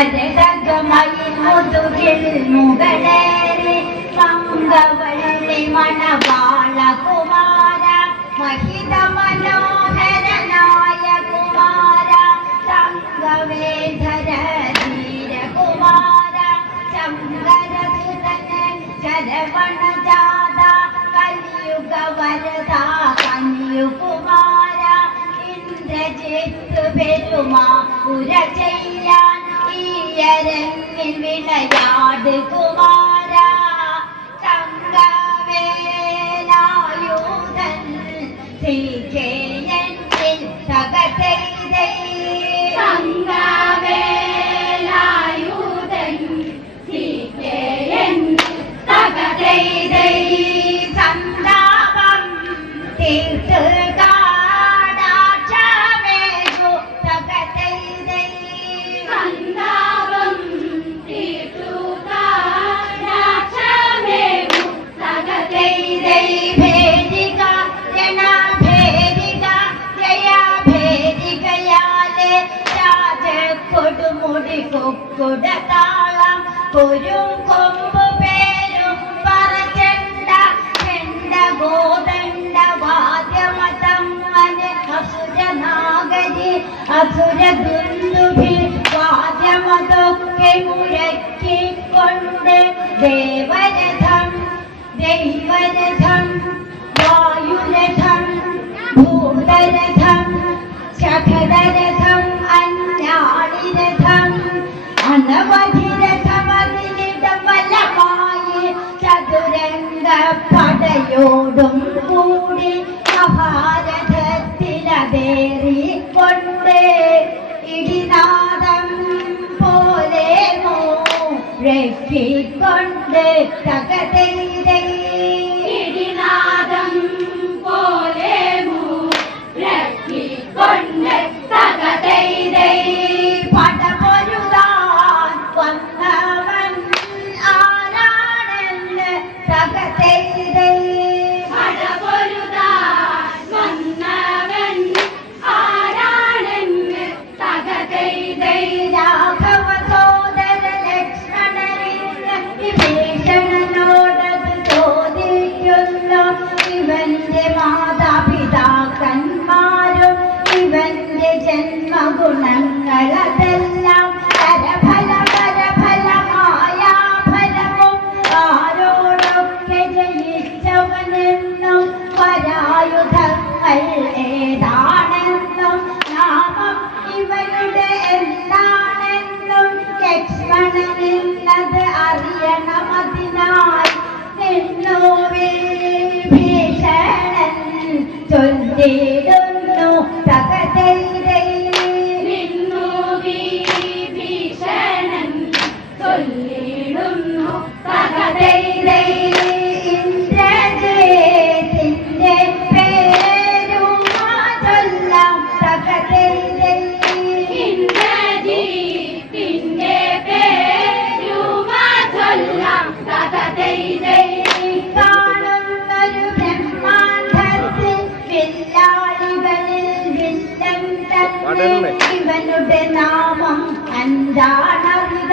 മരതകമയിൽ മുതുകിൽ മുകളേറെ മംഗവള്ളി മണവാള കുമാര മഹിത മനോഹരനായ കുമാര തങ്കവേധര ധീരകുമാര ശങ്കരസുതൻ ശരവണ ജാത കലിയുഗ വരദ കലിയുകുമാര ഇന്ദ്രജിത്ത് പെരുമാ പുര ചെയ്യാൻ ഈയരങ്ങിൽ വിളയാട് കുമാര തങ്കവേലായുധൻ ശ്രീകേയന്നിൽ തകതൈതൈ തങ്കവേലായുധൻ സീതയൻ തകതൈതൈ സന്താപം തീർത്ത് അസുര ദുന്ദുഭി വാദ്യമതൊക്കെ മുഴക്കിക്കൊണ്ട് ദേവരഥം ദൈവരഥം വായുരഥം ഭൂതരഥം ശഖരഥം അന്യാളിരഥം അനവധി പടയോടും കൂടി മഹാരഥത്തിലതേറിക്കൊണ്ട് ഇടിനാദം പോലെ രക്ഷിക്കൊണ്ട് തകതൈതൈ 你的 നാമം അഞ്ചാണറിക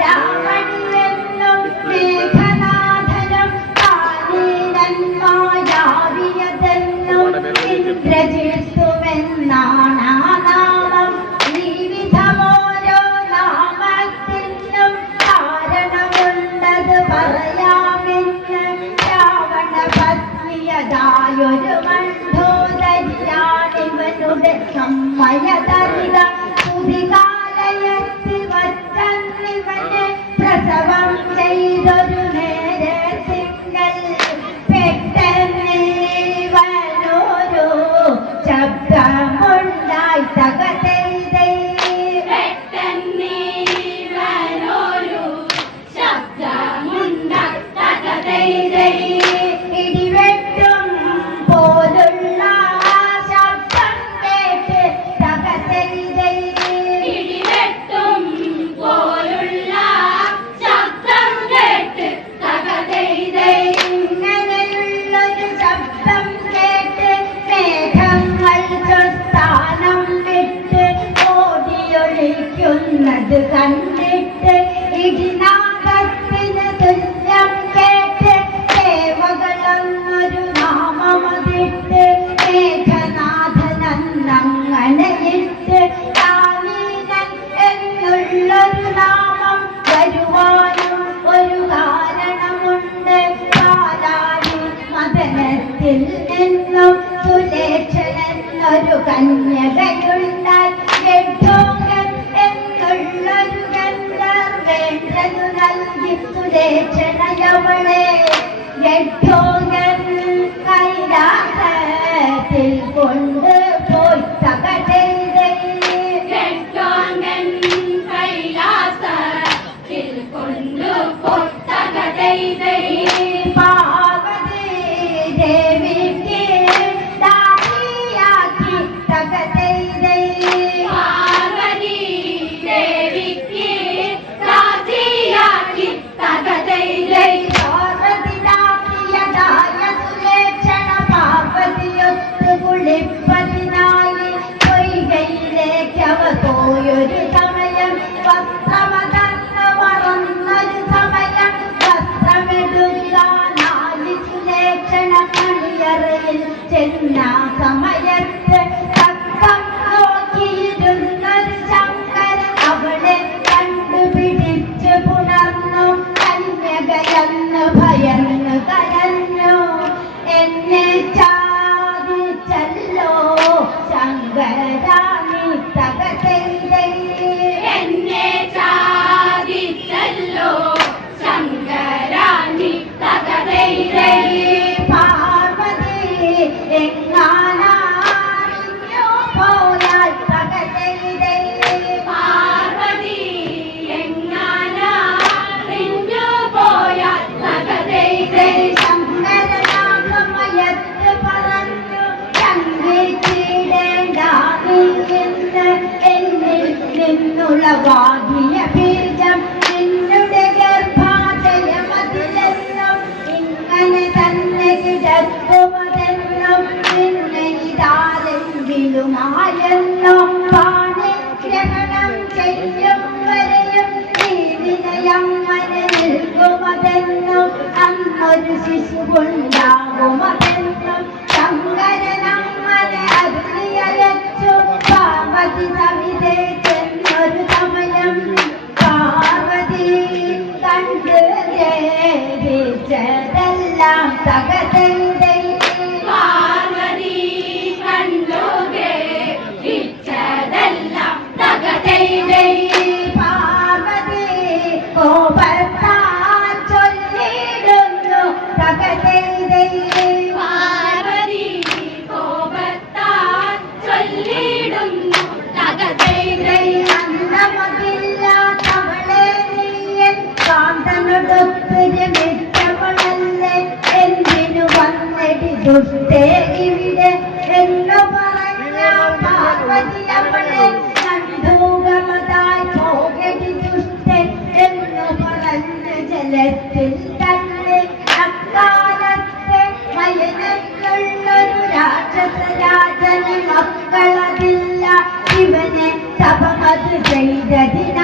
രാവണിയെന്നും മേഘനാഥനും കാലീനന്മാരാവിയതെന്നും ഇന്ദ്രജിത്തുമെന്നാണ് ആ നാമം ഈ വിധമോരോ നാമത്തിനും കാരണമുണ്ടത് പറയാമെന്ന് രാവണ പത്നിയതായൊരു മണ്ഡോദരിയാണിവനുടെ സമ്മയതറിക പുതികാലയത്തിൽ കേട്ടൊന്നത് കണ്ടിട്ട് ഇടിനാഥത്തിന് തുല്യം കേട്ട് ദേവകളൊന്നൊരു നാമമതിട്ട് മേഘനാഥനന്നങ്ങനെ ഇട്ട് കാലീനൻ എന്നുള്ളൊരു നാമം വരുവാനും ഒരു കാരണമുണ്ട്. കാലാരി മദനത്തിൽ നിന്നും സുലേക്ഷനെന്നൊരു കന്യകയുണ്ടായി. കേട്ടോ Chennai, Chennai, Chennai, Chennai, പോയൊരു സമയം വസ്ത്രമതന്ന വളർന്നൊരു സമയം. വസ്ത്രമെടുത്ത നാല് സുലേക്ഷണ കണിയറയിൽ ചെന്ന സമയം. ചുറ്റുമായെന്നൊപ്പാണ് ഗ്രഹണം ചെയ്യും വരെയും നീതിനയം മനനിൽക്കുമതെന്നും അന്നൊരു ശിശുവുണ്ടാകുമതെന്നും ശങ്കരനമ്മനെ അതിലയച്ചു പാർവതി സവിതേ ചെന്നൊരു സമയം പാർവതി കണ്ട് ദേവിച്ചതെല്ലാം തകതേ രാജന് മക്കളതില്ല. ഇവനെ സഭ ചെയ്തതില്ല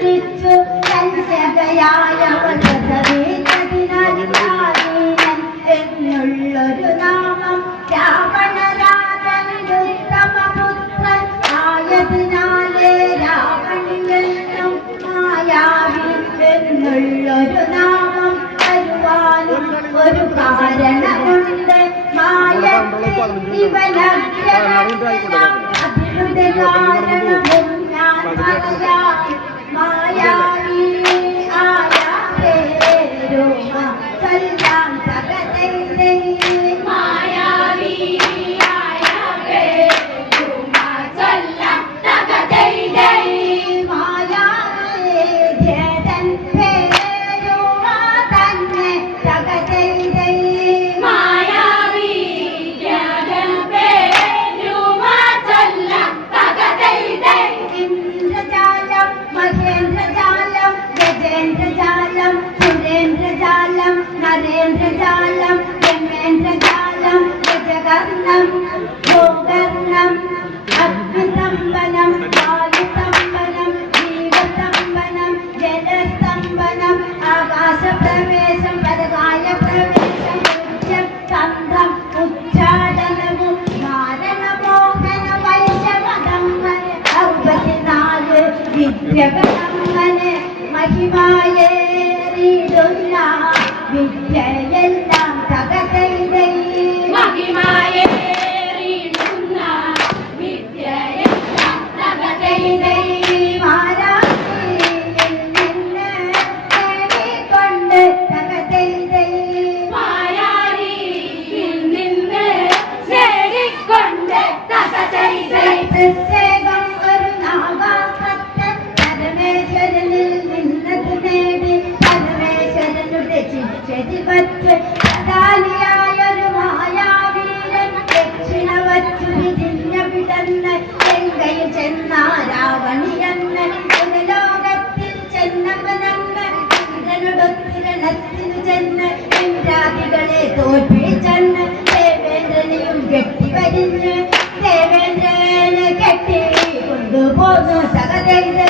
ചതിച്ചു കഞ്ചകയായ വസതവേതതിനാലിനാലീനൻ എന്നുള്ളൊരു നാമം രാവണരാജൻ ഉത്തമപുത്രൻ ആയതിനാലേ രാവണിയെന്നും മായാവി എന്നുള്ളൊരു നാമം വരുവാനും ഒരു കാരണമുണ്ട്. മായത്തിൽ ഇവനഗ്രഹം അതിരുടെ കാരണവും ഞാൻ അറിയാം 妈呀。ルポーズをが手に